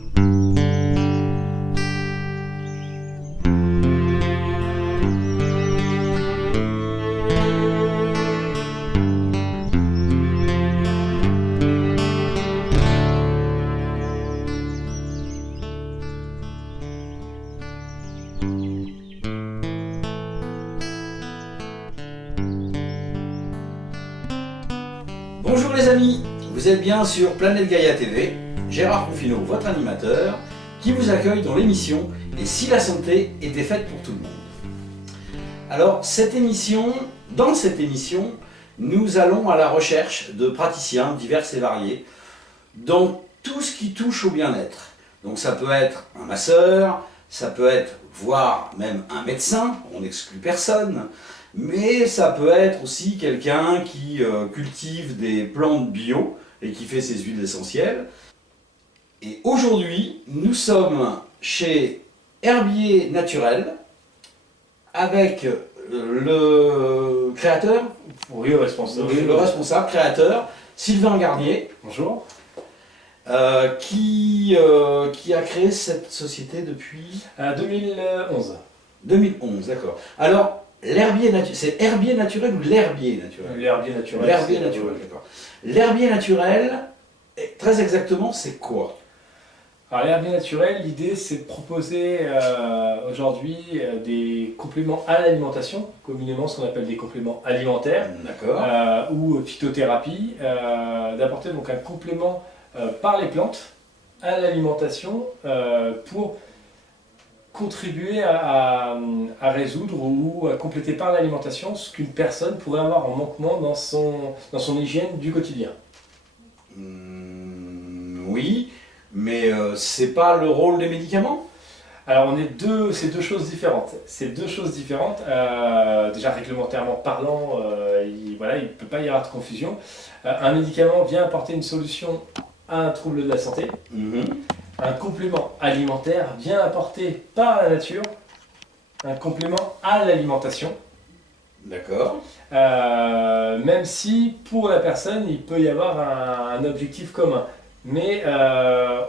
Bonjour les amis, vous êtes bien sur Planète Gaïa TV, Gérard Confineau, votre animateur, qui vous accueille dans l'émission « Et si la santé était faite pour tout le monde ?» Alors, dans cette émission, nous allons à la recherche de praticiens divers et variés dans tout ce qui touche au bien-être. Donc ça peut être un masseur, ça peut être, voire même un médecin, on n'exclut personne, mais ça peut être aussi quelqu'un qui cultive des plantes bio et qui fait ses huiles essentielles. Et aujourd'hui, nous sommes chez Herbier Naturel avec le créateur, Oui, le responsable. le responsable créateur, Sylvain Garnier. Bonjour. Qui a créé cette société depuis 2011. 2011, d'accord. Alors, l'herbier naturel, c'est herbier naturel ou l'herbier naturel? L'herbier naturel. L'herbier naturel, d'accord. L'herbier naturel, très exactement, c'est quoi? Alors l'herbier naturel, l'idée c'est de proposer aujourd'hui des compléments à l'alimentation, communément ce qu'on appelle des compléments alimentaires, D'accord. ou phytothérapie, d'apporter donc un complément par les plantes à l'alimentation pour contribuer à résoudre ou à compléter par l'alimentation ce qu'une personne pourrait avoir en manquement dans son hygiène du quotidien. Oui, mais c'est pas le rôle des médicaments? Alors c'est deux choses différentes. C'est deux choses différentes. Déjà réglementairement parlant, il ne peut pas y avoir de confusion. Un médicament vient apporter une solution à un trouble de la santé. Un complément alimentaire vient apporter par la nature un complément à l'alimentation. D'accord. Même si pour la personne il peut y avoir un objectif commun. Mais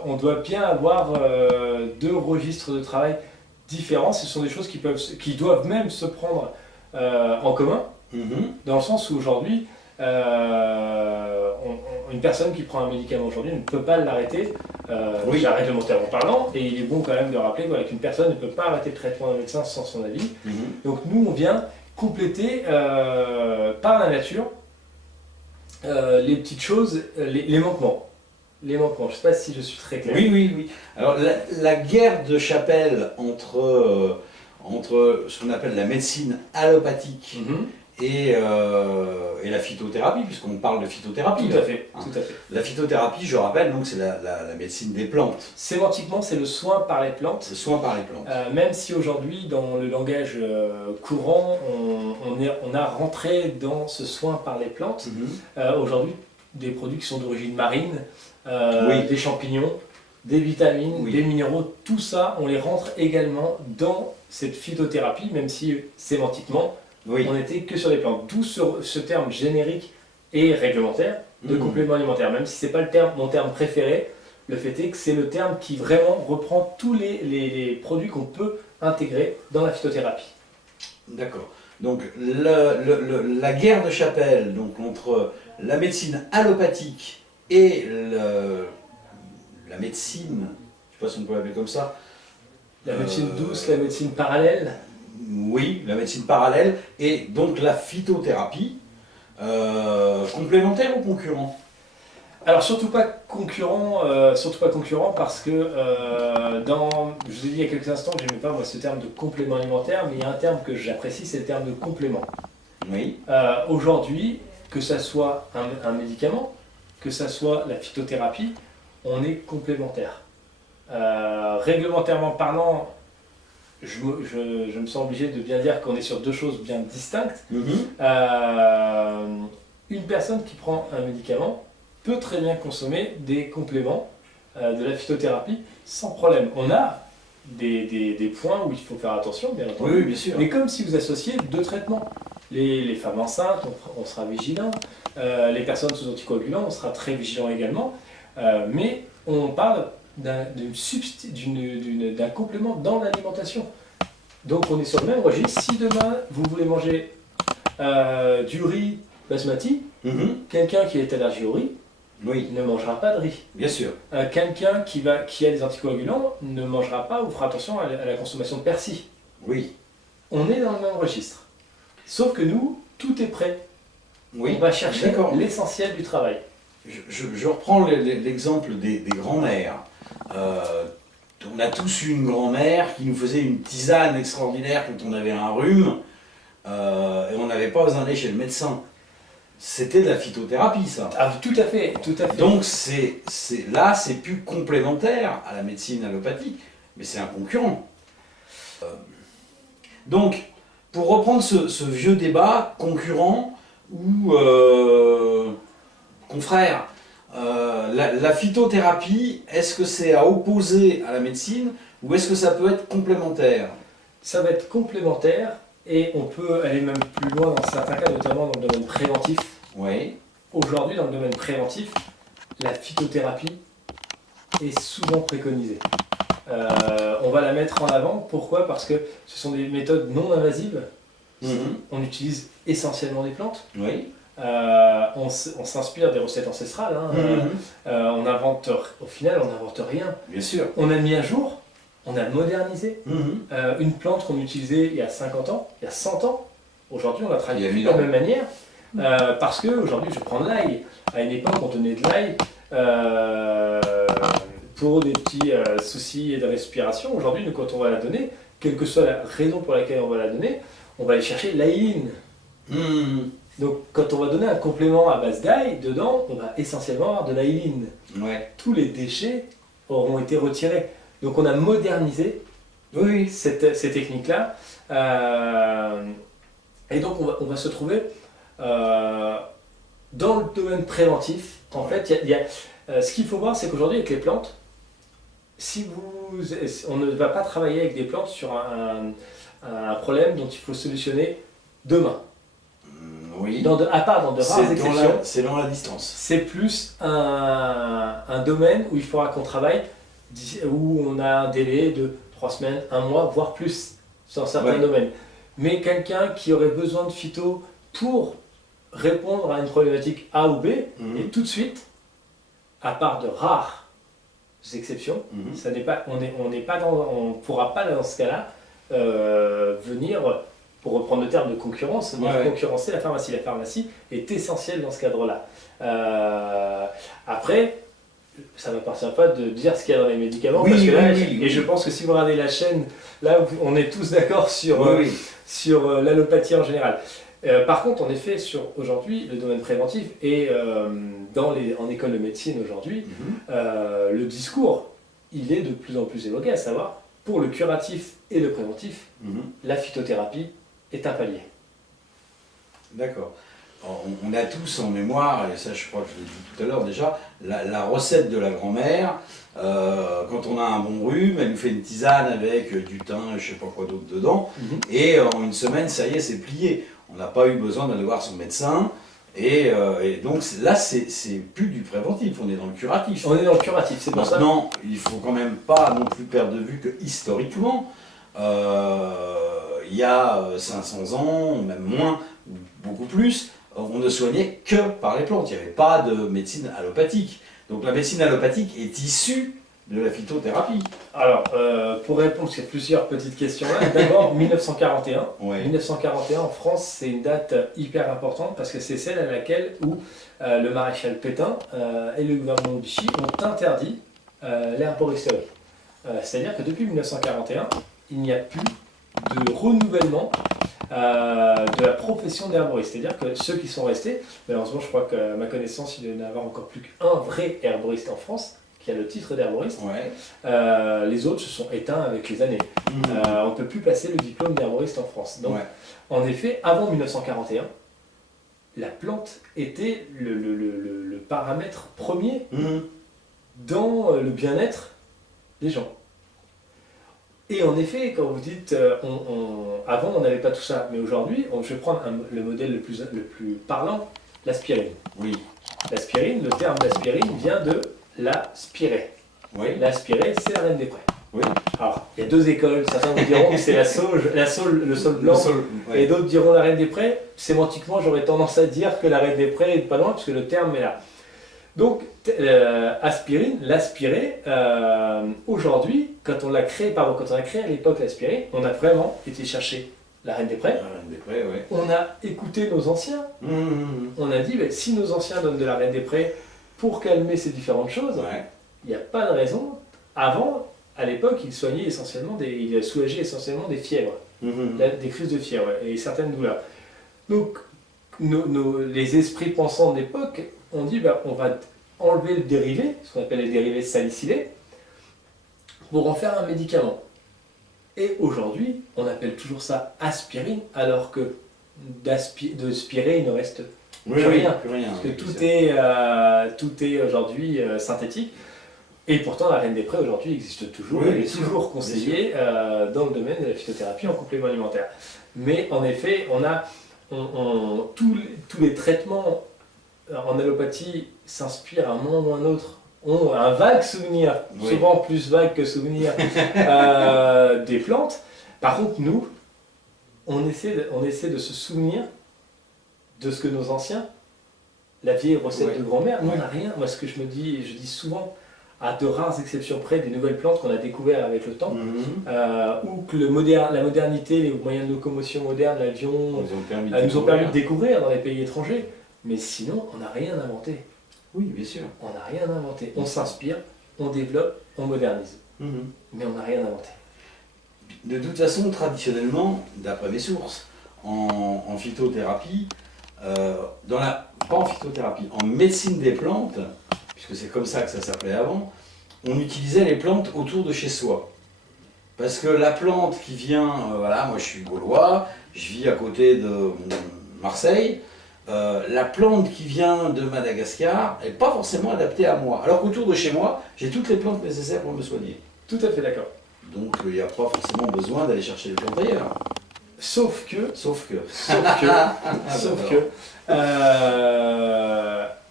on doit bien avoir deux registres de travail différents. Ce sont des choses qui doivent même se prendre en commun, dans le sens où aujourd'hui, une personne qui prend un médicament aujourd'hui ne peut pas l'arrêter, déjà réglementairement parlant, et il est bon quand même de rappeler qu'une personne ne peut pas arrêter le traitement d'un médecin sans son avis. Donc nous, on vient compléter par la nature les petites choses, les manquements. Les manquements, je ne sais pas si je suis très clair. Oui. Alors la guerre de chapelle entre ce qu'on appelle la médecine allopathique et la phytothérapie, puisqu'on parle de phytothérapie. Tout à fait. La phytothérapie, je rappelle, donc c'est la médecine des plantes. Sémantiquement, c'est le soin par les plantes. Le soin par les plantes. Même si aujourd'hui, dans le langage courant, on a rentré dans ce soin par les plantes, aujourd'hui, des produits qui sont d'origine marine, des champignons, des vitamines, des minéraux, tout ça, on les rentre également dans cette phytothérapie, même si sémantiquement, on n'était que sur les plantes. D'où ce terme générique et réglementaire de complément alimentaire, même si ce n'est pas mon terme préféré, le fait est que c'est le terme qui vraiment reprend tous les produits qu'on peut intégrer dans la phytothérapie. D'accord. Donc la guerre de chapelle entre la médecine allopathique et la médecine, je ne sais pas si on peut l'appeler comme ça. La médecine douce, la médecine parallèle. Oui, la médecine parallèle et donc la phytothérapie, complémentaire ou concurrent? Alors surtout pas concurrent parce que je vous ai dit il y a quelques instants que je n'aimais pas moi ce terme de complément alimentaire, mais il y a un terme que j'apprécie, c'est le terme de complément. Oui. Aujourd'hui, que ça soit un médicament, que ça soit la phytothérapie, on est complémentaire. Réglementairement parlant, je me sens obligé de bien dire qu'on est sur deux choses bien distinctes. Une personne qui prend un médicament peut très bien consommer des compléments de la phytothérapie sans problème. On a des points où il faut faire attention, bien entendu. Oui, bien sûr. Mais comme si vous associez deux traitements. Les femmes enceintes, on sera vigilant. Les personnes sous anticoagulants, on sera très vigilant également. Mais on parle d'un complément dans l'alimentation. Donc on est sur le même registre. Si demain vous voulez manger du riz basmati, quelqu'un qui est allergique au riz ne mangera pas de riz. Bien sûr. Quelqu'un qui a des anticoagulants ne mangera pas ou fera attention à la consommation de persil. Oui. On est dans le même registre. Sauf que nous, tout est prêt. Oui. On va chercher l'essentiel du travail. Je reprends l'exemple des grands-mères. On a tous eu une grand-mère qui nous faisait une tisane extraordinaire quand on avait un rhume et on n'avait pas besoin d'aller chez le médecin. C'était de la phytothérapie, ça. Ah, tout à fait, tout à fait. Donc là, c'est plus complémentaire à la médecine allopathique, mais c'est un concurrent. Donc, pour reprendre ce vieux débat, concurrent ou confrère, la phytothérapie, est-ce que c'est à opposer à la médecine ou est-ce que ça peut être complémentaire? Ça va être complémentaire et on peut aller même plus loin dans certains cas, notamment dans le domaine préventif. Oui. Aujourd'hui, dans le domaine préventif, la phytothérapie est souvent préconisée. On va la mettre en avant. Pourquoi? Parce que ce sont des méthodes non invasives. On utilise essentiellement des plantes. Oui. On s'inspire des recettes ancestrales. Au final, on n'invente rien. Bien sûr. On a mis à jour, on a modernisé. Une plante qu'on utilisait il y a 50 ans, il y a 100 ans, aujourd'hui on la travaille de la même manière. Parce qu'aujourd'hui, je prends de l'ail. À une époque, on donnait de l'ail pour des petits soucis de respiration. Aujourd'hui, quand on va la donner, quelle que soit la raison pour laquelle on va la donner, on va aller chercher l'aïline. Donc, quand on va donner un complément à base d'ail, dedans, on va essentiellement avoir de l'aïline. Ouais. Tous les déchets auront été retirés. Donc, on a modernisé ces techniques-là. Et donc, on va se trouver dans le domaine préventif. En fait, ce qu'il faut voir, c'est qu'aujourd'hui, avec les plantes, on ne va pas travailler avec des plantes sur un problème dont il faut solutionner demain. Oui. À part dans de rares exceptions. C'est dans la distance. C'est plus un domaine où il faudra qu'on travaille, où on a un délai de 3 semaines, 1 mois, voire plus, dans certains domaines. Mais quelqu'un qui aurait besoin de phyto pour répondre à une problématique A ou B, et tout de suite, à part de rares exceptions, on ne pourra pas dans ce cas-là venir, pour reprendre le terme de concurrence, concurrencer la pharmacie. La pharmacie est essentielle dans ce cadre-là. Après, ça ne m'appartient pas de dire ce qu'il y a dans les médicaments, parce que là, et je pense que si vous regardez la chaîne, là on est tous d'accord sur l'allopathie en général. Par contre, en effet, sur aujourd'hui, le domaine préventif et en école de médecine aujourd'hui, le discours, il est de plus en plus évoqué, à savoir, pour le curatif et le préventif, la phytothérapie est un palier. D'accord. On a tous en mémoire, et ça je crois que je l'ai dit tout à l'heure déjà, la recette de la grand-mère. Quand on a un bon rhume, elle nous fait une tisane avec du thym et je ne sais pas quoi d'autre dedans, et en une semaine, ça y est, c'est plié. On n'a pas eu besoin d'aller voir son médecin, et donc là, c'est plus du préventif, on est dans le curatif. On est dans le curatif, c'est pour ça. Maintenant, il ne faut quand même pas non plus perdre de vue que historiquement, il y a 500 ans, même moins, ou beaucoup plus, on ne soignait que par les plantes. Il n'y avait pas de médecine allopathique. Donc la médecine allopathique est issue de la phytothérapie. Alors, pour répondre sur plusieurs petites questions là, d'abord 1941. 1941 en France, c'est une date hyper importante parce que c'est celle à laquelle où le maréchal Pétain et le gouvernement de Vichy ont interdit l'herboristerie. C'est-à-dire que depuis 1941, il n'y a plus de renouvellement de la profession d'herboriste. C'est-à-dire que ceux qui sont restés, malheureusement je crois qu'à ma connaissance, il n'y en a encore plus qu'un vrai herboriste en France, qui a le titre d'herboriste. Les autres se sont éteints avec les années. On ne peut plus passer le diplôme d'herboriste en France. Donc, en effet, avant 1941, la plante était le paramètre premier dans le bien-être des gens. Et en effet, quand vous dites, avant on n'avait pas tout ça, mais aujourd'hui, je vais prendre le modèle le plus parlant, l'aspirine. L'aspirine, le terme d'aspirine vient de la spirer. Oui. L'aspiré, c'est la reine des prés. Oui. Alors, il y a deux écoles. Certains vous diront que c'est la sauge, le saule blanc. Ouais. Et d'autres diront la reine des prés. Sémantiquement, j'aurais tendance à dire que la reine des prés est pas loin, puisque le terme est là. Donc, l'aspiré, aujourd'hui, quand on a créé à l'époque l'aspiré, on a vraiment été chercher la reine des prés. La reine des prés, oui. On a écouté nos anciens. On a dit, si nos anciens donnent de la reine des prés pour calmer ces différentes choses, il n'y a pas de raison. Avant, à l'époque, ils soignaient essentiellement ils soulageaient essentiellement des fièvres, des crises de fièvre et certaines douleurs. Donc, les esprits pensants de l'époque ont dit, on va enlever le dérivé, ce qu'on appelle les dérivés salicylés, pour en faire un médicament. Et aujourd'hui, on appelle toujours ça aspirine, alors que de spirer, il ne reste plus rien. Parce que tout est aujourd'hui synthétique. Et pourtant, la reine des prés aujourd'hui existe toujours, elle est toujours conseillée dans le domaine de la phytothérapie en complément alimentaire. Mais en effet, tous les traitements en allopathie s'inspirent à un moment ou à un autre, ont un vague souvenir, souvent plus vague que souvenir, des plantes. Par contre, nous, on essaie de se souvenir de ce que nos anciens, la vieille recette de grand-mère, nous on n'a rien. Moi, ce que je dis souvent, à de rares exceptions près, des nouvelles plantes qu'on a découvertes avec le temps, ou que la modernité, les moyens de locomotion modernes, l'avion, nous ont permis de découvrir dans les pays étrangers. Mais sinon, on n'a rien inventé. Oui, bien sûr. On n'a rien inventé. On s'inspire, on développe, on modernise. Mais on n'a rien inventé. De toute façon, traditionnellement, d'après mes sources, en phytothérapie, pas en phytothérapie, en médecine des plantes, puisque c'est comme ça que ça s'appelait avant, on utilisait les plantes autour de chez soi. Parce que la plante qui vient, moi je suis gaulois, je vis à côté de Marseille, la plante qui vient de Madagascar n'est pas forcément adaptée à moi. Alors qu'autour de chez moi, j'ai toutes les plantes nécessaires pour me soigner. Tout à fait d'accord. Donc il n'y a pas forcément besoin d'aller chercher les plantes ailleurs. Sauf que,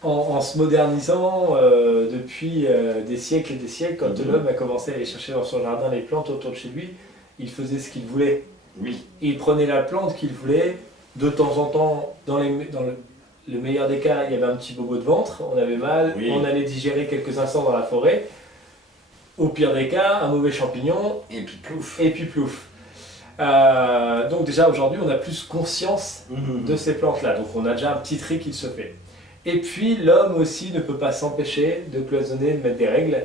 en se modernisant depuis des siècles et des siècles, quand l'homme a commencé à aller chercher dans son jardin les plantes autour de chez lui, il faisait ce qu'il voulait. Oui. Il prenait la plante qu'il voulait. De temps en temps, dans le meilleur des cas, il y avait un petit bobo de ventre, on avait mal, on allait digérer quelques instants dans la forêt. Au pire des cas, un mauvais champignon, et puis plouf. Donc déjà aujourd'hui, on a plus conscience de ces plantes-là, donc on a déjà un petit tri qui se fait. Et puis l'homme aussi ne peut pas s'empêcher de cloisonner, de mettre des règles.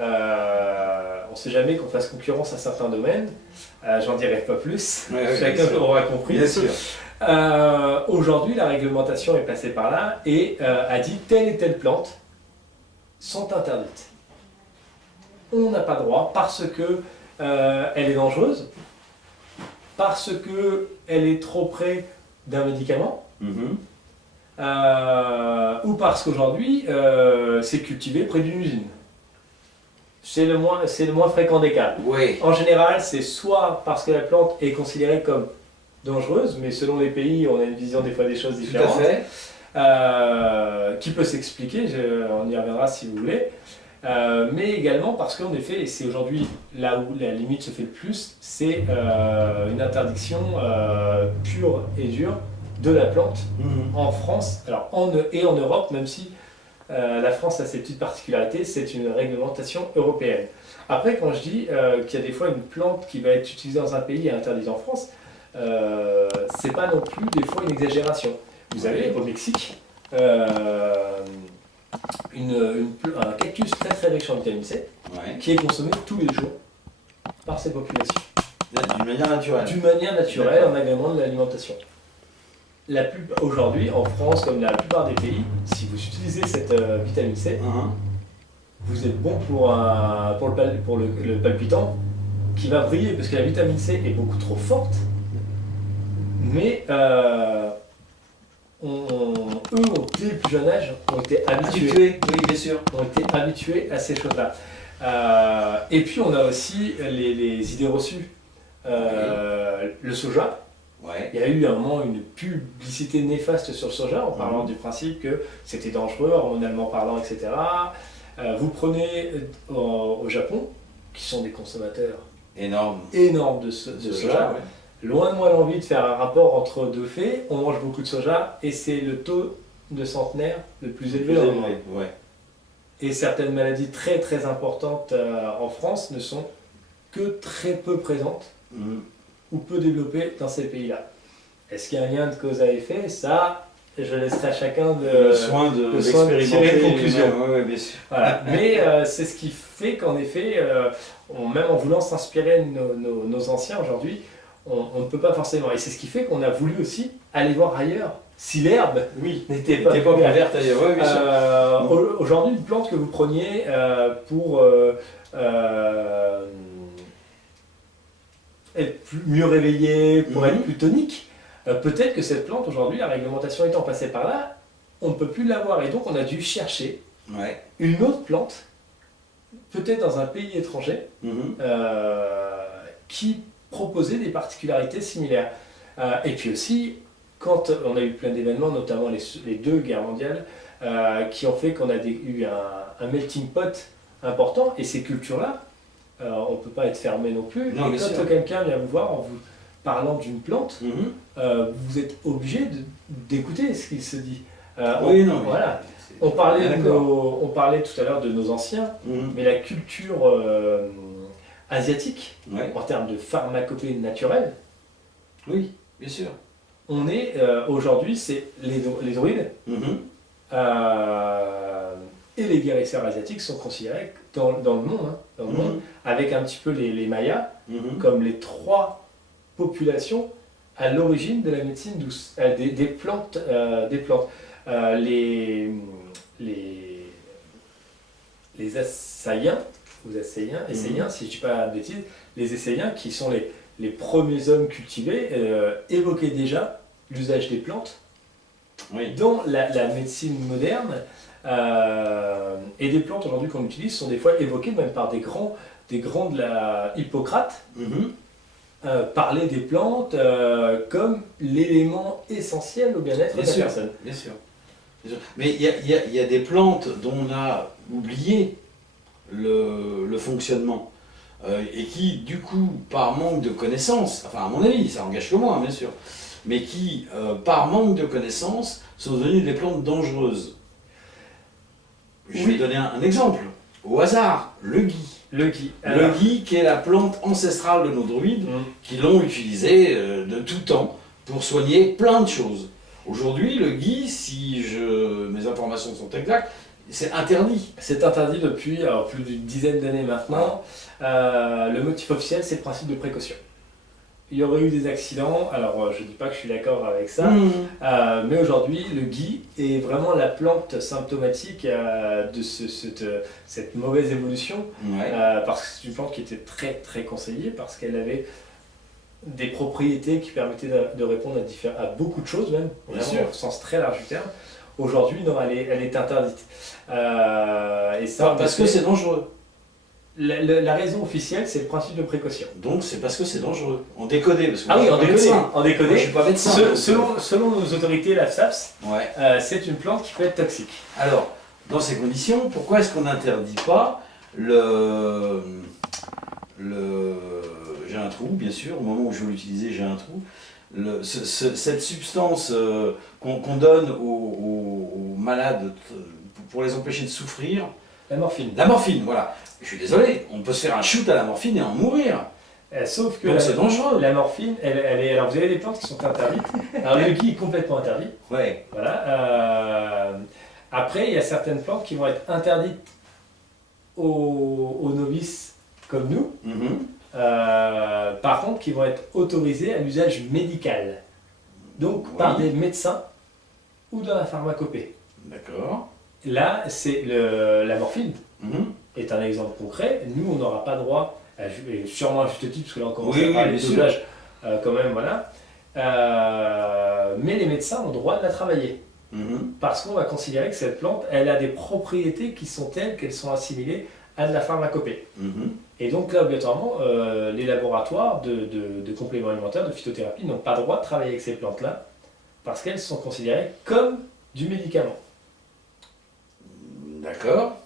On ne sait jamais qu'on fasse concurrence à certains domaines. J'en dirai pas plus, chacun aura compris. Bien sûr. Aujourd'hui, la réglementation est passée par là et a dit telle et telle plante sont interdites. On n'a pas droit parce que elle est dangereuse, parce qu'elle est trop près d'un médicament, ou parce qu'aujourd'hui c'est cultivé près d'une usine. C'est le moins fréquent des cas. Oui. En général, c'est soit parce que la plante est considérée comme dangereuse, mais selon les pays, on a une vision des fois des choses différentes. Tout à fait. Qui peut s'expliquer, on y reviendra si vous voulez. Mais également parce qu'en effet, et c'est aujourd'hui là où la limite se fait le plus, c'est une interdiction pure et dure de la plante en France, et en Europe, même si la France a ses petites particularités, c'est une réglementation européenne. Après, quand je dis qu'il y a des fois une plante qui va être utilisée dans un pays et interdite en France, c'est pas non plus des fois une exagération. Vous avez au Mexique un cactus très très riche en vitamine C qui est consommé tous les jours par ces populations. D'une manière naturelle. D'une manière naturelle, en agrément de l'alimentation. Aujourd'hui, en France, comme la plupart des pays, si vous utilisez cette vitamine C, vous êtes bon pour le palpitant qui va briller, parce que la vitamine C est beaucoup trop forte, mais eux, dès le plus jeune âge, ont été habitués. Oui, bien sûr. Ont été habitués à ces choses-là. Et puis, on a aussi les idées reçues. Le soja. Il y a eu à un moment une publicité néfaste sur le soja en parlant du principe que c'était dangereux, hormonalement parlant, etc. Vous prenez au Japon, qui sont des consommateurs énormes de soja, loin de moi l'envie de faire un rapport entre deux faits. On mange beaucoup de soja et c'est le taux de centenaire le plus élevé dans le monde. Ouais. Et certaines maladies très très importantes en France ne sont que très peu présentes ou peu développées dans ces pays-là. Est-ce qu'il y a un lien de cause à effet? Ça, je laisserai à chacun le soin de tirer une conclusion. Ouais, bien sûr. Voilà. Mais c'est ce qui fait qu'en effet, même en voulant s'inspirer de nos anciens aujourd'hui, on ne peut pas forcément. Et c'est ce qui fait qu'on a voulu aussi aller voir ailleurs si l'herbe n'était pas plus verte ailleurs. Ouais, bien sûr. Aujourd'hui, une plante que vous preniez pour être mieux réveillé, pour être plus tonique, peut-être que cette plante aujourd'hui, la réglementation étant passée par là, on ne peut plus l'avoir. Et donc on a dû chercher une autre plante, peut-être dans un pays étranger, qui proposait des particularités similaires. Et puis aussi, quand on a eu plein d'événements, notamment les deux guerres mondiales, qui ont fait qu'on a eu un melting pot important, et ces cultures-là, on ne peut pas être fermé non plus. Non, et quand quelqu'un vient vous voir en vous parlant d'une plante, vous êtes obligé d'écouter ce qu'il se dit. Voilà. On parlait tout à l'heure de nos anciens, mais la culture asiatique, en termes de pharmacopée naturelle, oui, bien sûr. On est aujourd'hui, c'est les druides et les guérisseurs asiatiques sont considérés dans le monde, avec un petit peu les Mayas, comme les trois populations à l'origine de la médecine douce, des plantes. Les Assaïens, Essayens, si je ne dis pas de bêtises, les Essayens qui sont les premiers hommes cultivés évoquaient déjà l'usage des plantes dans la médecine moderne. Et des plantes aujourd'hui qu'on utilise sont des fois évoquées même par des grands de la Hippocrate, parler des plantes comme l'élément essentiel au bien-être de la personne. Bien sûr. Mais il y a des plantes dont on a oublié le fonctionnement et qui, du coup, par manque de connaissances, enfin à mon avis, ça engage que moi, bien sûr, mais qui, par manque de connaissances, sont devenues des plantes dangereuses. Je vais donner un exemple, au hasard, le gui. Le gui, qui est la plante ancestrale de nos druides, qui l'ont utilisé de tout temps pour soigner plein de choses. Aujourd'hui, le gui, si mes informations sont exactes, c'est interdit. C'est interdit depuis plus d'une dizaine d'années maintenant. Le motif officiel, c'est le principe de précaution. Il y aurait eu des accidents, alors je ne dis pas que je suis d'accord avec ça, mais aujourd'hui, le gui est vraiment la plante symptomatique de cette mauvaise évolution, parce que c'est une plante qui était très très conseillée, parce qu'elle avait des propriétés qui permettaient de répondre à beaucoup de choses, même, vraiment, au sens très large du terme. Aujourd'hui, non, elle est interdite. Et ça, parce que c'est dangereux. La raison officielle, c'est le principe de précaution. Donc c'est parce que c'est dangereux. En décodé, parce que en décodé. Moi, je suis pas médecin. Selon nos autorités, la FSAPS, c'est une plante qui peut être toxique. Alors, dans ces conditions, pourquoi est-ce qu'on n'interdit pas j'ai un trou, bien sûr, au moment où je veux l'utiliser, j'ai un trou. Cette substance qu'on donne aux malades pour les empêcher de souffrir. La morphine. La morphine, voilà. Je suis désolé, on peut se faire un shoot à la morphine et en mourir. Sauf que c'est dangereux. La morphine, alors vous avez des plantes qui sont interdites. Alors le gui est complètement interdit. Voilà. Après, il y a certaines plantes qui vont être interdites aux novices comme nous. Par contre, qui vont être autorisées à l'usage médical. Donc par des médecins ou dans la pharmacopée. D'accord. Là, c'est la morphine. Est un exemple concret. Nous, on n'aura pas droit, et sûrement à juste titre, parce que là on commence à parler de dosage, quand même, voilà. Mais les médecins ont le droit de la travailler. Parce qu'on va considérer que cette plante, elle a des propriétés qui sont telles qu'elles sont assimilées à de la pharmacopée. Et donc là, obligatoirement, les laboratoires de compléments alimentaires, de phytothérapie, n'ont pas le droit de travailler avec ces plantes-là, parce qu'elles sont considérées comme du médicament. D'accord.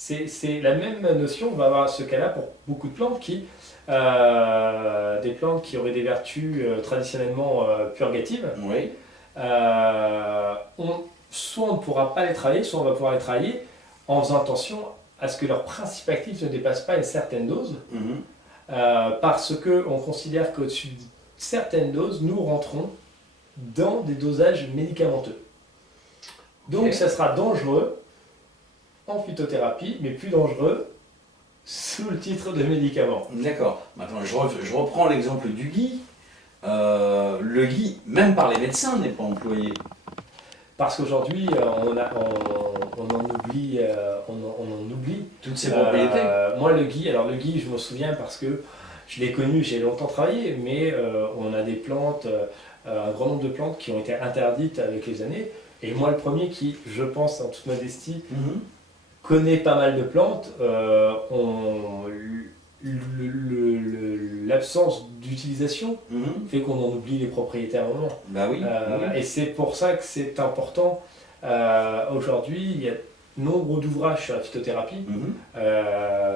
C'est la même notion, on va avoir ce cas-là pour beaucoup de plantes des plantes qui auraient des vertus traditionnellement purgatives. Oui. Soit on ne pourra pas les travailler, soit on va pouvoir les travailler en faisant attention à ce que leur principe actif ne dépasse pas une certaine dose, parce qu'on considère qu'au-dessus de certaines doses, nous rentrons dans des dosages médicamenteux. Donc ça sera dangereux en phytothérapie, mais plus dangereux sous le titre de médicament. D'accord. Maintenant, je reprends l'exemple du gui. Le gui, même par les médecins, n'est pas employé. Parce qu'aujourd'hui, on en oublie toutes ses propriétés. Moi, le gui, je me souviens parce que je l'ai connu, j'ai longtemps travaillé, mais on a des plantes, un grand nombre de plantes qui ont été interdites avec les années. Et moi, le premier qui, je pense, en toute modestie, connaît pas mal de plantes, l'absence d'utilisation fait qu'on en oublie les propriétés à un moment. Bah oui, Et c'est pour ça que c'est important. Aujourd'hui, il y a nombre d'ouvrages sur la phytothérapie,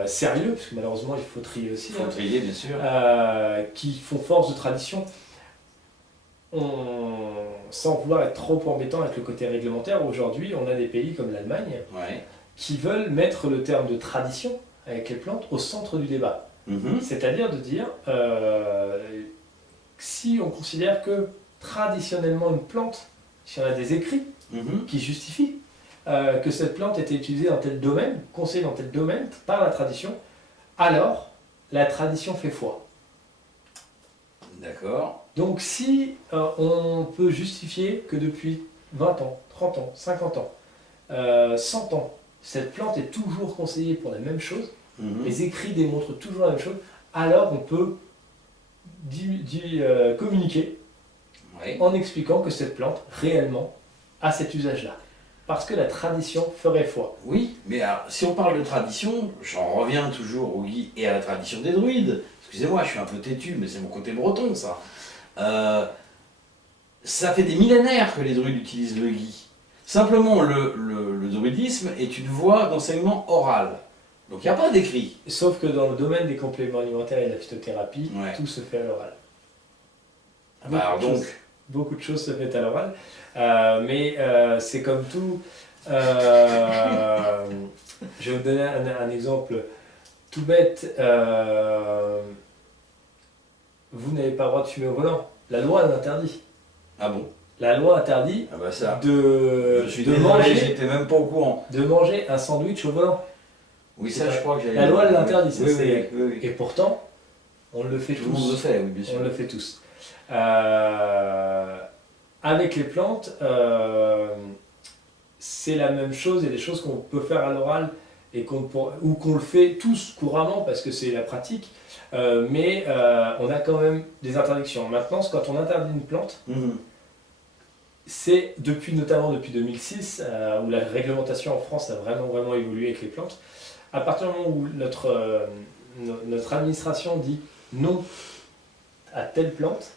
sérieux, parce que malheureusement il faut trier aussi. Il faut trier, bien sûr. Qui font force de tradition. Sans vouloir être trop embêtant avec le côté réglementaire, aujourd'hui on a des pays comme l'Allemagne qui veulent mettre le terme de tradition avec les plantes au centre du débat. C'est-à-dire de dire, si on considère que traditionnellement une plante, si on a des écrits qui justifient que cette plante était utilisée dans tel domaine, conseillée dans tel domaine par la tradition, alors la tradition fait foi. D'accord. Donc si on peut justifier que depuis 20 ans, 30 ans, 50 ans, 100 ans, cette plante est toujours conseillée pour la même chose, les écrits démontrent toujours la même chose, alors on peut communiquer en expliquant que cette plante réellement a cet usage-là. Parce que la tradition ferait foi. Oui, mais alors, si on parle de tradition, j'en reviens toujours au gui et à la tradition des druides. Excusez-moi, je suis un peu têtu, mais c'est mon côté breton, ça. Ça fait des millénaires que les druides utilisent le gui. Simplement, le druidisme est une voie d'enseignement oral. Donc il n'y a pas d'écrit. Sauf que dans le domaine des compléments alimentaires et de la phytothérapie, tout se fait à l'oral. Beaucoup de choses se font à l'oral. Mais c'est comme tout. Je vais vous donner un exemple tout bête. Vous n'avez pas le droit de fumer au volant. La loi l'interdit. Ah bon? La loi interdit je suis désolé, j'étais même pas au courant. De manger un sandwich au volant. Oui, ça je crois que j'avais... La loi l'interdit, oui. Et pourtant, on le fait tous. Tout le monde le fait, oui, bien sûr. On le fait tous. Avec les plantes, c'est la même chose. Il y a des choses qu'on peut faire à l'oral ou qu'on le fait tous couramment parce que c'est la pratique. Mais on a quand même des interdictions. Maintenant, quand on interdit une plante, c'est notamment depuis 2006, où la réglementation en France a vraiment évolué avec les plantes. À partir du moment où notre administration dit non à telle plante,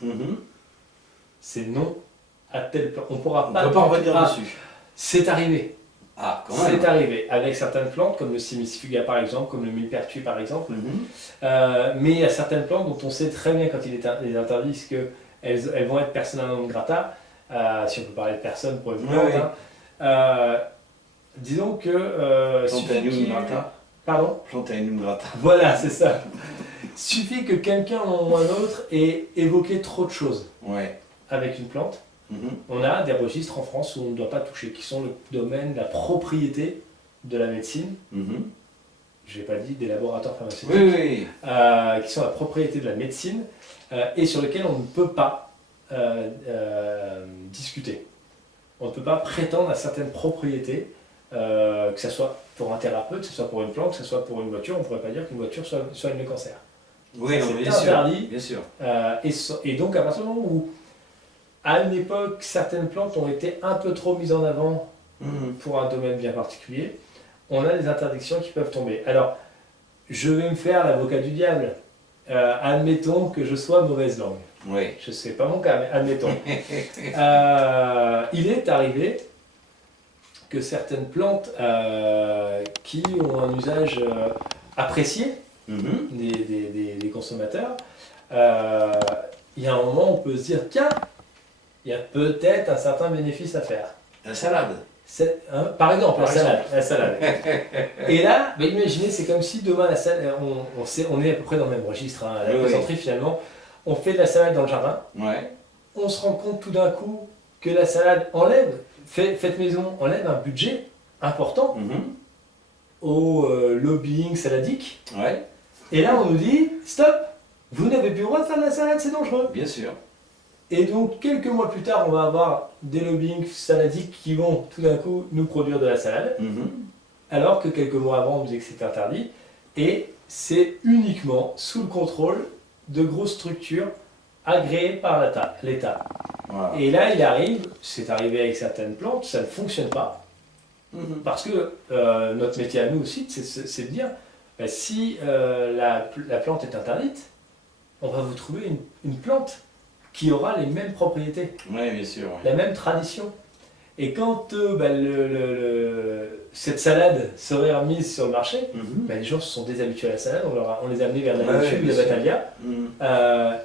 c'est non à telle plante. On ne peut pas revenir dessus. C'est arrivé. Ah, quand même. C'est arrivé avec certaines plantes, comme le Cimicifuga par exemple, comme le millepertuis par exemple. Mais il y a certaines plantes dont on sait très bien quand il est interdit qu'elles vont être persona non grata. Si on peut parler de personnes pour une plante. Disons que... Plantainum grata. Pardon ? Plantainum grata. Voilà, c'est ça. Suffit que quelqu'un ou un autre ait évoqué trop de choses avec une plante. On a des registres en France où on ne doit pas toucher, qui sont le domaine de la propriété de la médecine. Je n'ai pas dit des laboratoires pharmaceutiques. Qui sont la propriété de la médecine et sur lesquels on ne peut pas discuter. On ne peut pas prétendre à certaines propriétés, que ce soit pour un thérapeute, que ce soit pour une plante, que ce soit pour une voiture. On ne pourrait pas dire qu'une voiture soigne le cancer. Oui, c'est interdit. Bien sûr. Et donc, à partir du moment où, à une époque, certaines plantes ont été un peu trop mises en avant pour un domaine bien particulier, on a des interdictions qui peuvent tomber. Alors, je vais me faire l'avocat du diable. Admettons que je sois mauvaise langue. Je ne sais pas mon cas, mais admettons. Il est arrivé que certaines plantes qui ont un usage apprécié des consommateurs, il y a un moment où on peut se dire, tiens, il y a peut-être un certain bénéfice à faire. La salade. Par exemple, la salade. Et là, imaginez, c'est comme si demain, la salade, on est à peu près dans le même registre, hein, la plaisanterie finalement. On fait de la salade dans le jardin. Ouais. On se rend compte tout d'un coup que la salade faites maison, enlève un budget important au lobbying saladique. Ouais. Et là, on nous dit, stop, vous n'avez plus le droit de faire de la salade, c'est dangereux. Bien sûr. Et donc, quelques mois plus tard, on va avoir des lobbying saladiques qui vont tout d'un coup nous produire de la salade, alors que quelques mois avant, on disait que c'était interdit. Et c'est uniquement sous le contrôle de grosses structures agréées par l'État. Voilà. Et là, c'est arrivé avec certaines plantes, ça ne fonctionne pas. Parce que notre métier à nous aussi, c'est de dire, si la plante est interdite, on va vous trouver une plante qui aura les mêmes propriétés, bien sûr, la même tradition. Et quand cette salade serait remise sur le marché, les gens se sont déshabitués à la salade, on les a amenés vers la nature, la Batalia,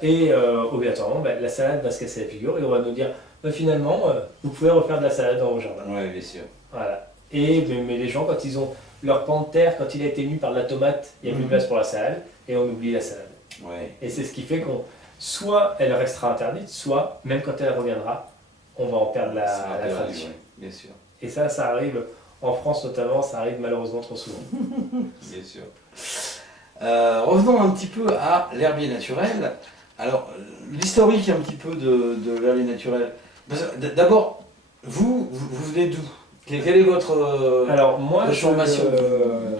et obligatoirement, la salade va se casser la figure et on va nous dire, finalement, vous pouvez refaire de la salade dans vos jardins. Oui, bien sûr. Voilà. Mais les gens, quand ils ont leur pan de terre, quand il a été mu par de la tomate, il n'y a plus de place pour la salade, et on oublie la salade. Ouais. Et c'est ce qui fait soit elle restera interdite, soit, même quand elle reviendra, on va en perdre la tradition. Bien sûr. Et ça arrive, en France notamment, ça arrive malheureusement trop souvent. Bien sûr. Revenons un petit peu à l'herbier naturel. Alors, l'historique un petit peu de l'herbier naturel. D'abord, vous venez d'où? Quelle est votre formation?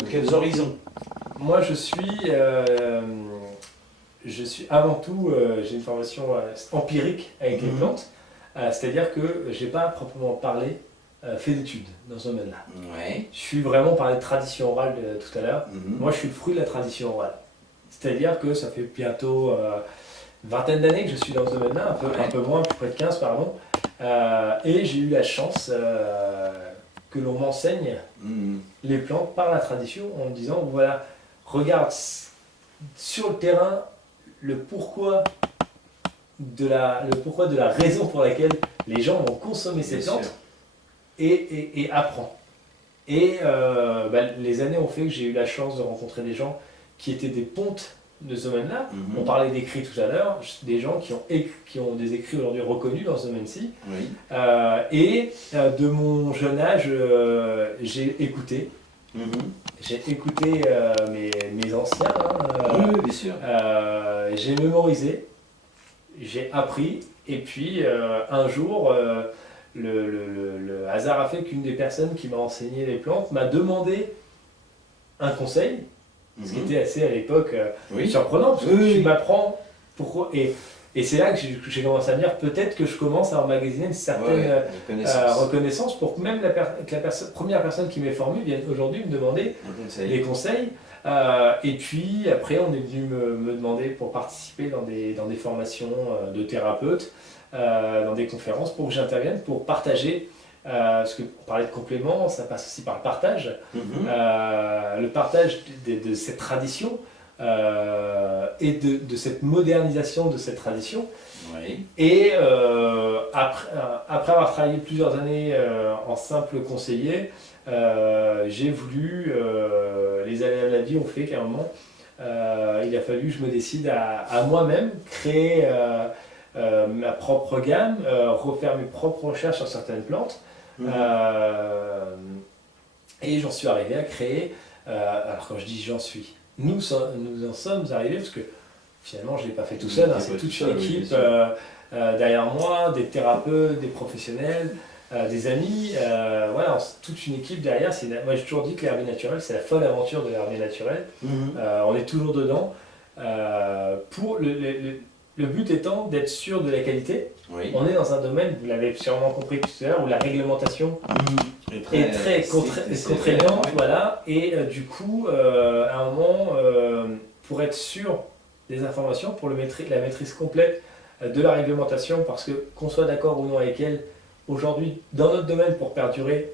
Quels horizons? Moi, je suis avant tout, j'ai une formation empirique avec les plantes, c'est-à-dire que je n'ai pas proprement parlé fait d'études dans ce domaine-là. Ouais. Je suis vraiment parlé de tradition orale tout à l'heure. Moi, je suis le fruit de la tradition orale. C'est-à-dire que ça fait bientôt une vingtaine d'années que je suis dans ce domaine-là, un peu moins, plus près de 15, pardon. Et j'ai eu la chance que l'on m'enseigne les plantes par la tradition en me disant, voilà, regarde sur le terrain le pourquoi de la raison pour laquelle les gens vont consommer ces plantes et apprends. Et les années ont fait que j'ai eu la chance de rencontrer des gens qui étaient des pontes de ce domaine-là. On parlait d'écrits tout à l'heure, des gens qui ont des écrits aujourd'hui reconnus dans ce domaine-ci. Et de mon jeune âge, j'ai écouté. J'ai écouté mes anciens, bien sûr. J'ai mémorisé, j'ai appris, et puis un jour, le hasard a fait qu'une des personnes qui m'a enseigné les plantes m'a demandé un conseil, ce qui était assez à l'époque surprenant, parce que tu m'apprends pourquoi. Et c'est là que j'ai commencé à me dire, peut-être que je commence à emmagasiner une certaine reconnaissance pour que même la première personne qui m'est formée vienne aujourd'hui me demander des conseils. Et puis après, on est venu me demander pour participer dans des formations de thérapeutes, dans des conférences, pour que j'intervienne, pour partager. Parce qu'on parlait de compléments, ça passe aussi par le partage. Le partage de cette tradition. Et de cette modernisation de cette tradition. Et après avoir travaillé plusieurs années en simple conseiller, j'ai voulu, les aléas de la vie ont fait qu'à un moment, il a fallu que je me décide à moi-même créer ma propre gamme, refaire mes propres recherches sur certaines plantes. Et j'en suis arrivé à créer, alors quand je dis j'en suis, nous en sommes arrivés, parce que finalement je ne l'ai pas fait tout seul, c'est toute une équipe derrière moi, des thérapeutes, des professionnels, des amis, voilà, toute une équipe derrière. Moi j'ai toujours dit que l'herbier naturel, c'est la folle aventure de l'herbier naturel. On est toujours dedans. Pour le but étant d'être sûr de la qualité. On est dans un domaine, vous l'avez sûrement compris tout à l'heure, où la réglementation est très contraignante, voilà, et du coup, à un moment, pour être sûr des informations, pour la maîtrise complète de la réglementation, parce que qu'on soit d'accord ou non avec elle, aujourd'hui, dans notre domaine, pour perdurer,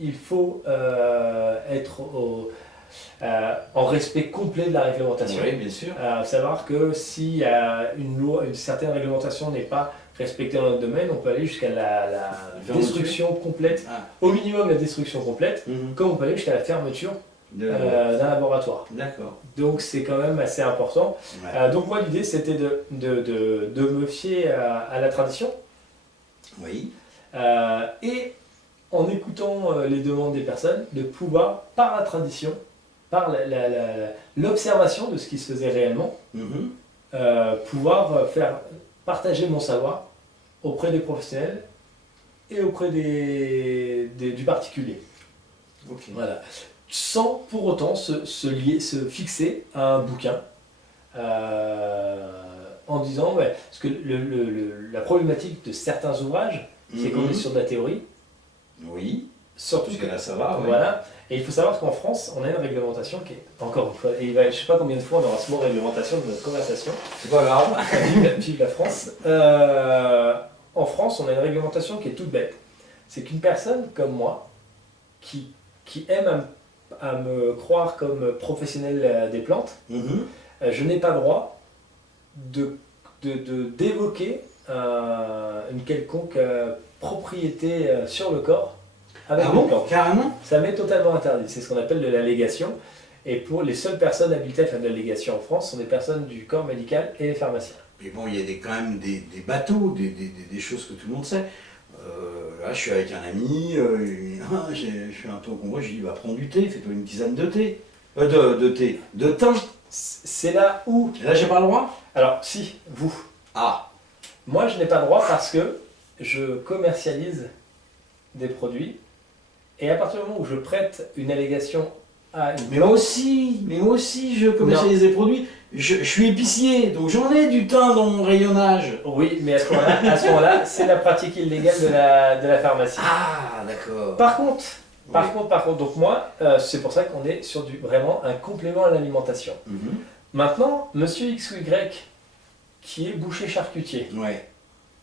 il faut être en respect complet de la réglementation. Oui, bien sûr. Savoir que si une certaine réglementation n'est pas respectée dans notre domaine, on peut aller jusqu'à la destruction complète, au minimum la destruction complète, comme on peut aller jusqu'à la fermeture d'un laboratoire. D'accord. Donc c'est quand même assez important. Ouais. Donc moi l'idée c'était de me fier à la tradition. Oui. Et en écoutant les demandes des personnes, de pouvoir, par la tradition, par l'observation de ce qui se faisait réellement, pouvoir faire partager mon savoir auprès des professionnels et auprès du particulier. Okay. Voilà. Sans pour autant se fixer à un bouquin en disant, ouais, parce que la problématique de certains ouvrages, c'est qu'on est sur de la théorie. Oui. Surtout que là ça va. Voilà. Et il faut savoir qu'en France, on a une réglementation qui est, encore une fois, et je ne sais pas combien de fois on aura ce mot réglementation dans notre conversation. C'est pas grave. Vive la France. En France, on a une réglementation qui est toute bête. C'est qu'une personne comme moi, qui aime à me croire comme professionnel des plantes, je n'ai pas le droit d'évoquer une quelconque propriété sur le corps avec des plantes. Carrément. Ça m'est totalement interdit. C'est ce qu'on appelle de l'allégation. Et pour les seules personnes habilitées à faire de l'allégation en France sont des personnes du corps médical et les pharmaciens. Mais bon, il y a quand même des bateaux, des choses que tout le monde sait. Là, je suis avec un ami, je fais un tour au convoi, je lui dis, va prendre du thé, fais-toi une tisane de thé. De thym. C'est là où... Et là, j'ai pas le droit? Alors, si, vous. Ah. Moi, je n'ai pas le droit parce que je commercialise des produits. Et à partir du moment où je prête une allégation à une... Mais moi aussi, je commercialise des produits. Je suis épicier, donc j'en ai du thym dans mon rayonnage. Oui, mais à ce moment-là, c'est la pratique illégale de la pharmacie. Ah, d'accord. Par contre, donc moi, c'est pour ça qu'on est sur vraiment un complément à l'alimentation. Maintenant, monsieur X ou Y, qui est boucher charcutier. Ouais.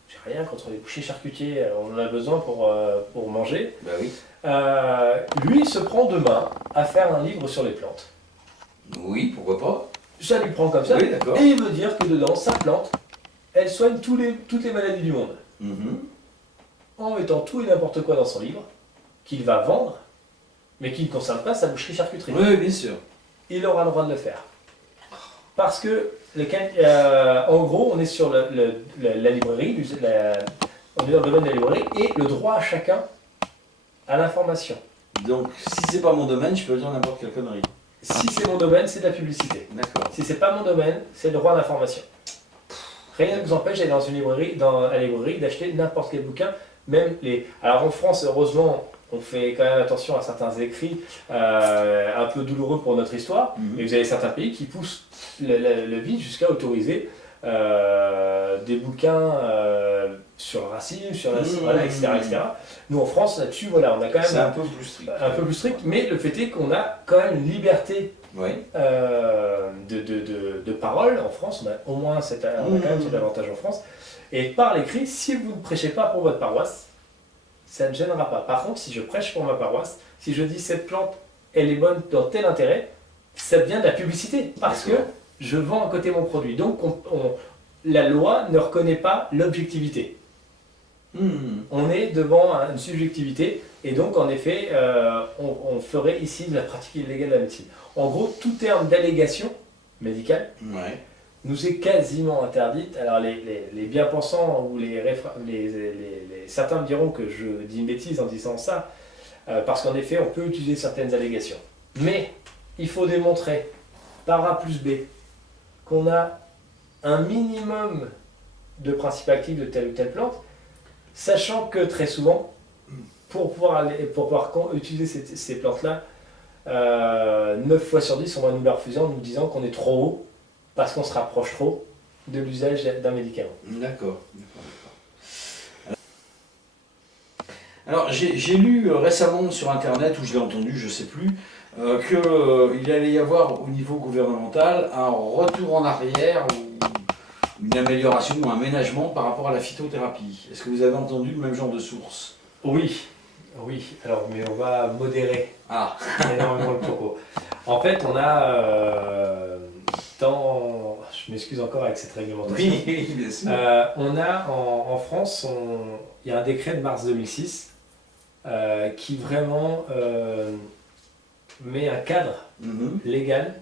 J'ai rien contre les bouchers charcutiers, on en a besoin pour manger. Bah oui. Lui, il se prend demain à faire un livre sur les plantes. Oui, pourquoi pas. Ça lui prend comme ça, oui, d'accord. Et il veut dire que dedans, sa plante, elle soigne toutes les maladies du monde. En mettant tout et n'importe quoi dans son livre, qu'il va vendre, mais qui ne concerne pas sa boucherie-charcuterie. Oui, bien sûr. Il aura le droit de le faire. Parce que, en gros, on est sur la librairie, on est dans le domaine de la librairie, et le droit à chacun à l'information. Donc, si c'est pas mon domaine, je peux dire n'importe quelle connerie. Si c'est mon domaine, c'est de la publicité. D'accord. Si c'est pas mon domaine, c'est le droit à l'information. Rien ne vous empêche d'aller dans une librairie, à la librairie, d'acheter n'importe quel bouquin, même les... Alors en France, heureusement, on fait quand même attention à certains écrits un peu douloureux pour notre histoire, mais vous avez certains pays qui poussent le vice jusqu'à autoriser des bouquins sur le racisme, sur la... voilà, etc., etc. Nous en France, là-dessus, voilà, on a quand même... C'est un peu plus strict. Un peu plus strict, mais le fait est qu'on a quand même une liberté de parole. En France, on a au moins on a quand même cet avantage en France. Et par l'écrit, si vous ne prêchez pas pour votre paroisse, ça ne gênera pas. Par contre, si je prêche pour ma paroisse, si je dis cette plante, elle est bonne dans tel intérêt, ça devient de la publicité. Parce que je vends à côté mon produit. Donc la loi ne reconnaît pas l'objectivité. On est devant une subjectivité et donc en effet on ferait ici de la pratique illégale de la médecine. En gros, tout terme d'allégation médicale nous est quasiment interdite. Alors les bien-pensants ou certains me diront que je dis une bêtise en disant ça parce qu'en effet on peut utiliser certaines allégations. Mais il faut démontrer par A plus B qu'on a un minimum de principes actifs de telle ou telle plante. Sachant que très souvent, pour pouvoir utiliser ces plantes-là, 9 fois sur 10, on va nous la refuser en nous disant qu'on est trop haut parce qu'on se rapproche trop de l'usage d'un médicament. D'accord. Alors, j'ai lu récemment sur Internet, ou je l'ai entendu, je ne sais plus, qu'il allait y avoir au niveau gouvernemental un retour en arrière ou une amélioration ou un aménagement par rapport à la phytothérapie. Est-ce que vous avez entendu le même genre de source? Oui. Oui, alors, mais on va modérer Ah, énormément le propos. En fait, on a je m'excuse encore avec cette réglementation. oui, bien sûr. On a en France, il y a un décret de mars 2006 qui vraiment met un cadre Mhm. légal,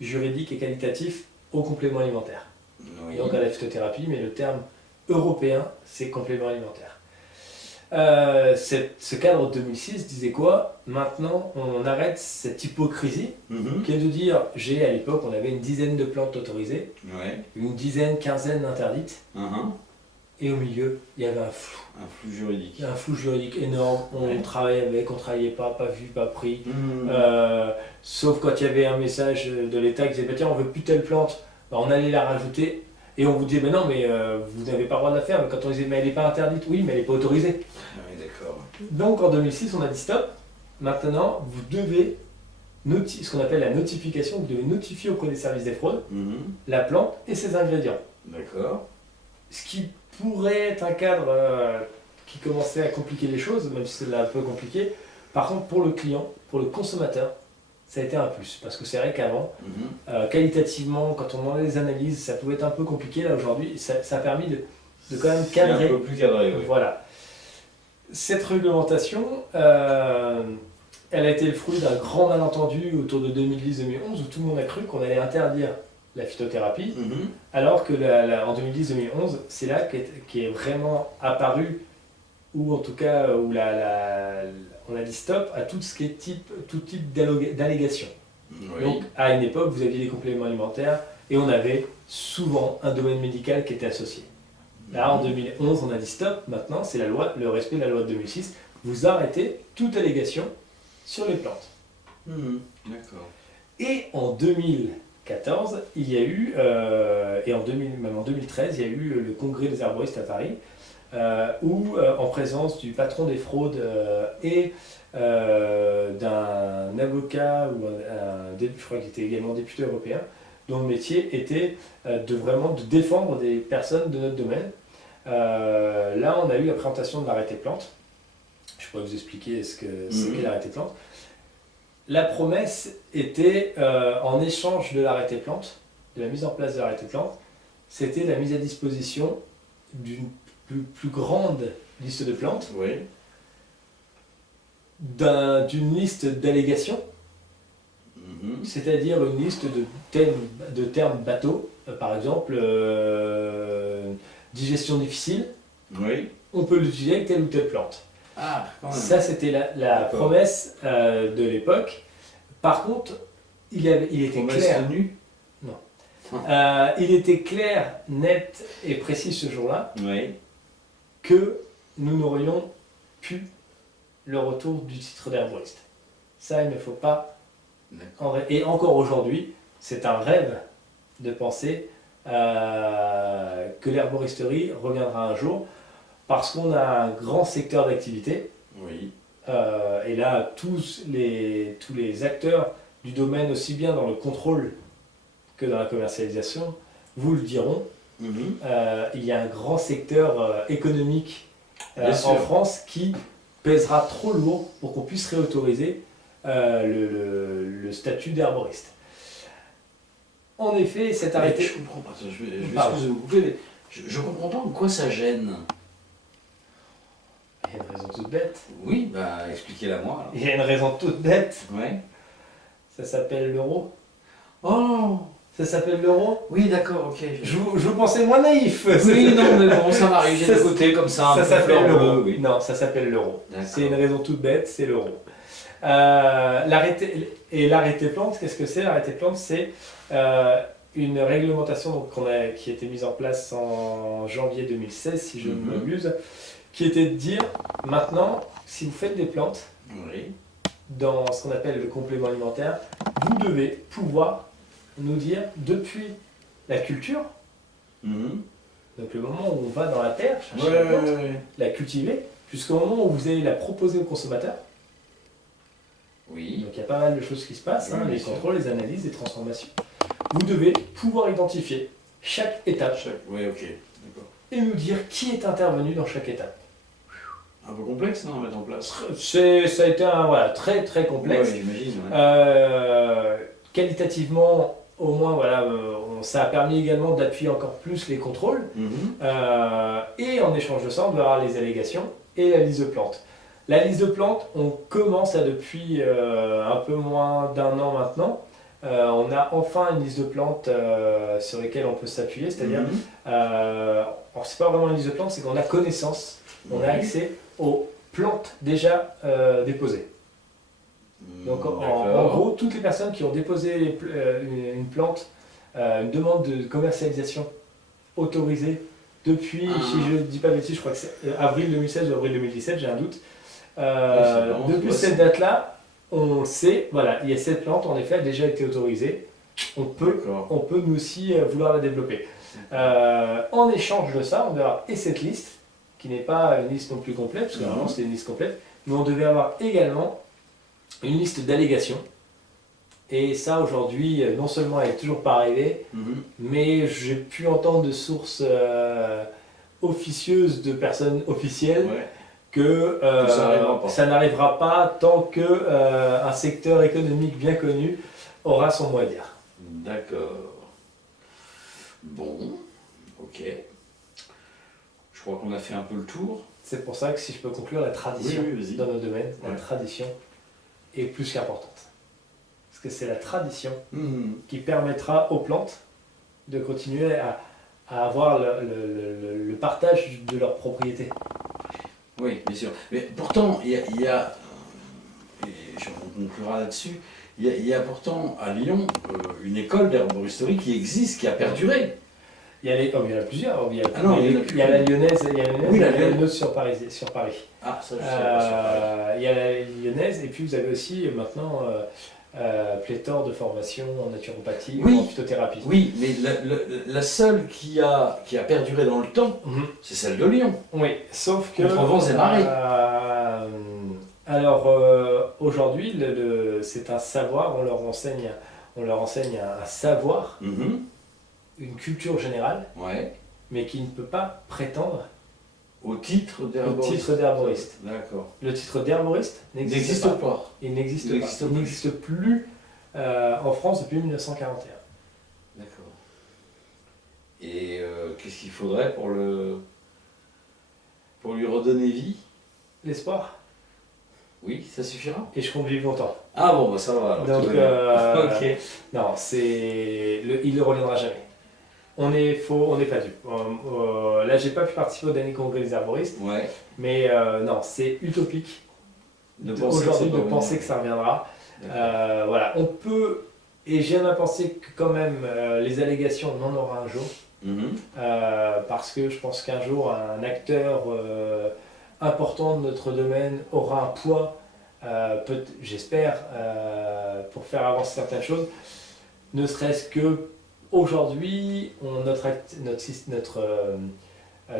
juridique et qualitatif aux compléments alimentaires. Oui. Et donc à la phytothérapie, mais le terme européen, c'est complément alimentaire. Ce cadre de 2006 disait quoi? Maintenant, on arrête cette hypocrisie Mhm. qui est de dire, à l'époque, on avait une dizaine de plantes autorisées, Ouais. une dizaine, quinzaine d'interdites, Mhm. et au milieu, il y avait un flou. Un flou juridique. Un flou juridique énorme, on Ouais. travaillait avec, on travaillait pas vu, pas pris. Mhm. Sauf quand il y avait un message de l'État qui disait bah, tiens on veut plus telle plante, bah, on allait la rajouter et on vous disait mais non mais vous n'avez pas le droit de la faire, mais quand on disait mais elle n'est pas interdite, oui mais elle n'est pas autorisée. Ah oui, d'accord. Donc en 2006 on a dit stop, maintenant vous devez ce qu'on appelle la notification, vous devez notifier auprès des services des fraudes Mhm. la plante et ses ingrédients. D'accord. Ce qui pourrait être un cadre qui commençait à compliquer les choses, même si c'est un peu compliqué. Par contre, pour le client, pour le consommateur, ça a été un plus. Parce que c'est vrai qu'avant, Mhm. qualitativement, quand on demandait des analyses, ça pouvait être un peu compliqué. Là, aujourd'hui, ça a permis de quand même C'est un cadrer. peu plus cadré, oui. Voilà. Cette réglementation, elle a été le fruit d'un grand malentendu autour de 2010-2011 où tout le monde a cru qu'on allait interdire la phytothérapie. Mhm. Alors que en 2010-2011, c'est là qu'est vraiment apparu, ou en tout cas où on a dit stop à tout ce qui est tout type d'allégation. Oui. Donc à une époque, vous aviez des compléments alimentaires et on avait souvent un domaine médical qui était associé. Là, en 2011, on a dit stop, maintenant c'est la loi, le respect de la loi de 2006, vous arrêtez toute allégation sur les plantes. Mhm. D'accord. Et en 2014, il y a eu, et même en 2013, il y a eu le congrès des herboristes à Paris, où, en présence du patron des fraudes et d'un avocat, je crois qu'il était également député européen, dont le métier était de défendre des personnes de notre domaine. Là, on a eu la présentation de l'arrêté plante. Je pourrais vous expliquer ce qu'est l'arrêté plante. La promesse était, en échange de l'arrêté plante, de la mise en place de l'arrêté plante, c'était la mise à disposition d'une plus grande liste de plantes, Oui. d'une liste d'allégations, Mhm. c'est-à-dire une liste de termes bateaux, par exemple digestion difficile, Oui. on peut l'utiliser avec telle ou telle plante. Ah, quand même. Ça, c'était la D'accord. promesse de l'époque. Par contre, il était Promesse clair. tenue. Il était clair, net et précis ce jour-là Oui. que nous n'aurions plus le retour du titre d'herboriste. Ça, il ne faut pas. Et encore aujourd'hui, c'est un rêve de penser que l'herboristerie reviendra un jour parce qu'on a un grand secteur d'activité. Oui. Et là, tous les acteurs du domaine, aussi bien dans le contrôle que dans la commercialisation, vous le diront. Mhm. Il y a un grand secteur économique Bien sûr. en France qui pèsera trop lourd pour qu'on puisse réautoriser le statut d'herboriste. En effet, cet arrêté... Je comprends pas. Je vais Pardon. excuse de vous couper, mais je comprends pas en quoi ça gêne. Il y a une raison toute bête. Oui, bah expliquez-la moi. Alors. Il y a une raison toute bête. Ouais. Ça s'appelle l'euro. Oh. Ça s'appelle l'euro. Oui, d'accord, ok. Je vous pensais moins naïf. Oui, non, mais bon, ça m'arrive, j'ai Ça, de côté comme ça. Ça un peu s'appelle fleur l'euro. bleue, oui. Non, ça s'appelle l'euro. D'accord. C'est une raison toute bête, c'est l'euro. L'arrêté plante, qu'est-ce que c'est? L'arrêté plante, c'est une réglementation donc, qui a été mise en place en janvier 2016, si je ne m'abuse, qui était de dire, maintenant, si vous faites des plantes, Oui. dans ce qu'on appelle le complément alimentaire, vous devez pouvoir nous dire, depuis la culture, Mhm. donc le moment où on va dans la terre, chercher Ouais, la plante, ouais. la cultiver, jusqu'au moment où vous allez la proposer au consommateur. Oui. Donc il y a pas mal de choses qui se passent, Oui, bien les sûr. contrôles, les analyses, les transformations. Vous devez pouvoir identifier chaque étape Oui, ok. D'accord. et nous dire qui est intervenu dans chaque étape. Un peu complexe, non, à mettre en place. Ça a été voilà, très très complexe. Ouais, j'imagine. Ouais. Qualitativement, au moins, voilà, ça a permis également d'appuyer encore plus les contrôles. Et en échange de ça, on doit avoir les allégations et la liste de plantes. La liste de plantes, on commence à depuis un peu moins d'un an maintenant. On a enfin une liste de plantes sur lesquelles on peut s'appuyer, c'est-à-dire, alors c'est pas vraiment une liste de plantes, c'est qu'on a connaissance, on a accès aux plantes déjà déposées. Donc en gros, toutes les personnes qui ont déposé une plante, une demande de commercialisation autorisée depuis, si je ne dis pas de bêtises, je crois que c'est avril 2016 ou avril 2017, j'ai un doute. Depuis cette date-là, on sait, voilà, il y a cette plante, en effet, a déjà été autorisée. On peut nous aussi vouloir la développer. En échange de ça, on devait avoir et cette liste, qui n'est pas une liste non plus complète, parce que normalement c'était une liste complète, mais on devait avoir également une liste d'allégations. Et ça, aujourd'hui, non seulement elle n'est toujours pas arrivée, mais j'ai pu entendre de sources officieuses de personnes officielles que ça n'arrivera pas tant qu'un secteur économique bien connu aura son mot à dire. D'accord. Bon, ok. Je crois qu'on a fait un peu le tour. C'est pour ça que si je peux conclure, la tradition dans nos domaines, la tradition est plus qu'importante. Parce que c'est la tradition qui permettra aux plantes de continuer à avoir le partage de leurs propriétés. Oui, bien sûr. Mais pourtant, il y a et on conclura là-dessus, il y a pourtant à Lyon une école d'herboristerie qui existe, qui a perduré. Il y en a plusieurs. Il y a la Lyonnaise, la Lyonnaise sur Paris. Ah, ça, je sais pas. Il y a la Lyonnaise, et puis vous avez aussi maintenant pléthore de formations en naturopathie ou en phytothérapie. Oui, mais la seule qui a perduré dans le temps, c'est celle de Lyon. Oui, sauf que... Contre vents et marées. Alors, aujourd'hui, c'est un savoir, on leur enseigne un savoir, une culture générale, mais qui ne peut pas prétendre au titre d'herboriste. D'accord. Le titre d'herboriste n'existe pas. Il n'existe plus en France depuis 1941. D'accord. Et qu'est-ce qu'il faudrait pour lui redonner vie? L'espoir. Oui, ça suffira. Et je compte vivre longtemps. Ah bon, bah ça va alors. Donc, non, il ne reviendra jamais. On n'est pas dû. Là, j'ai pas pu participer au dernier congrès des herboristes, mais non, c'est utopique aujourd'hui de penser que ça reviendra. Voilà, on peut, et j'aime à penser que quand même les allégations, on en aura un jour, parce que je pense qu'un jour un acteur important de notre domaine aura un poids, j'espère, pour faire avancer certaines choses, ne serait-ce que aujourd'hui,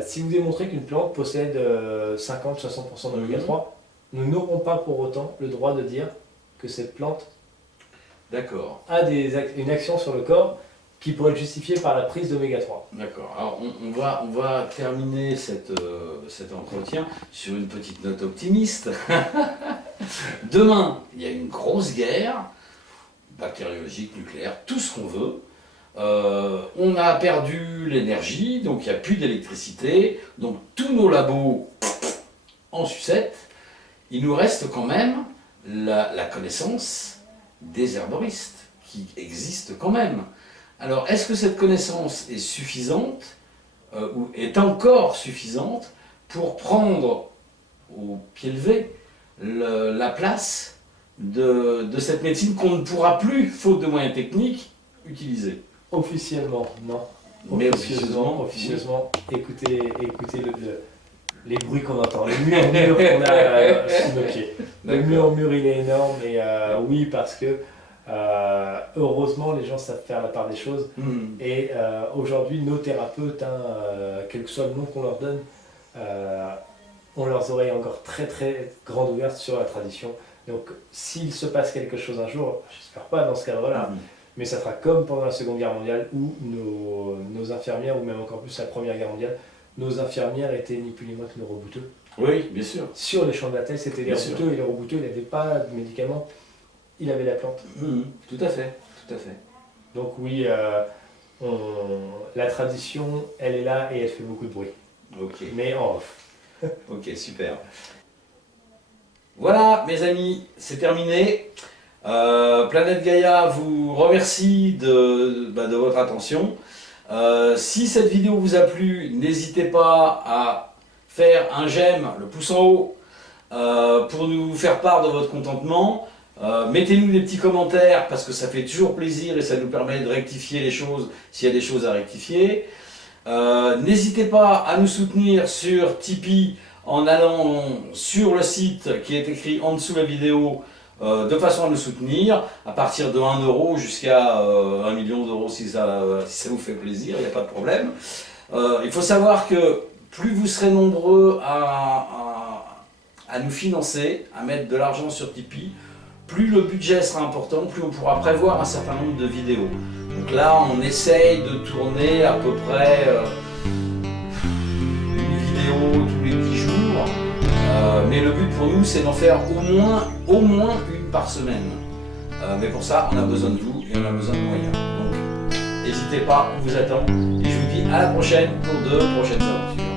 si vous démontrez qu'une plante possède 50-60% d'oméga 3, nous n'aurons pas pour autant le droit de dire que cette plante a une action sur le corps qui pourrait être justifiée par la prise d'oméga 3. D'accord. Alors on va terminer cet entretien sur une petite note optimiste. Demain, il y a une grosse guerre bactériologique, nucléaire, tout ce qu'on veut. On a perdu l'énergie, donc il n'y a plus d'électricité, donc tous nos labos en sucette. Il nous reste quand même la connaissance des herboristes, qui existent quand même. Alors, est-ce que cette connaissance est suffisante, ou est encore suffisante, pour prendre au pied levé la place de cette médecine qu'on ne pourra plus, faute de moyens techniques, utiliser? Officiellement, non. Mais officieusement, écoutez les bruits qu'on entend, le murmure qu'on a sous nos pieds. Le murmure, il est énorme, et oui, parce que heureusement, les gens savent faire la part des choses. Et aujourd'hui, nos thérapeutes, quel que soit le nom qu'on leur donne, ont leurs oreilles encore très très grandes ouvertes sur la tradition. Donc, s'il se passe quelque chose un jour, j'espère pas dans ce cadre-là, mais ça sera comme pendant la Seconde Guerre mondiale où nos infirmières, ou même encore plus la Première Guerre mondiale, nos infirmières étaient ni plus ni moins que nos rebouteux. Oui, bien sûr. Sur les champs de bataille, c'était les rebouteux, et les rebouteux, il n'avait pas de médicaments, il avait la plante. Tout à fait, tout à fait. Donc oui, la tradition, elle est là et elle fait beaucoup de bruit. Ok. Mais en off. Ok, super. Voilà, mes amis, c'est terminé. Planète Gaïa vous remercie de votre attention. Si cette vidéo vous a plu, n'hésitez pas à faire un j'aime, le pouce en haut, pour nous faire part de votre contentement. Mettez-nous des petits commentaires parce que ça fait toujours plaisir et ça nous permet de rectifier les choses s'il y a des choses à rectifier. N'hésitez pas à nous soutenir sur Tipeee en allant sur le site qui est écrit en dessous de la vidéo de façon à nous soutenir à partir de 1 euro jusqu'à 1 million d'euros si ça vous fait plaisir, il n'y a pas de problème. Il faut savoir que plus vous serez nombreux à nous financer, à mettre de l'argent sur Tipeee, plus le budget sera important, plus on pourra prévoir un certain nombre de vidéos. Donc là, on essaye de tourner à peu près une vidéo tous les 10 jours. Mais le but pour nous, c'est d'en faire au moins une par semaine. Mais pour ça, on a besoin de vous et on a besoin de moyens. Donc, n'hésitez pas, on vous attend. Et je vous dis à la prochaine pour de prochaines aventures.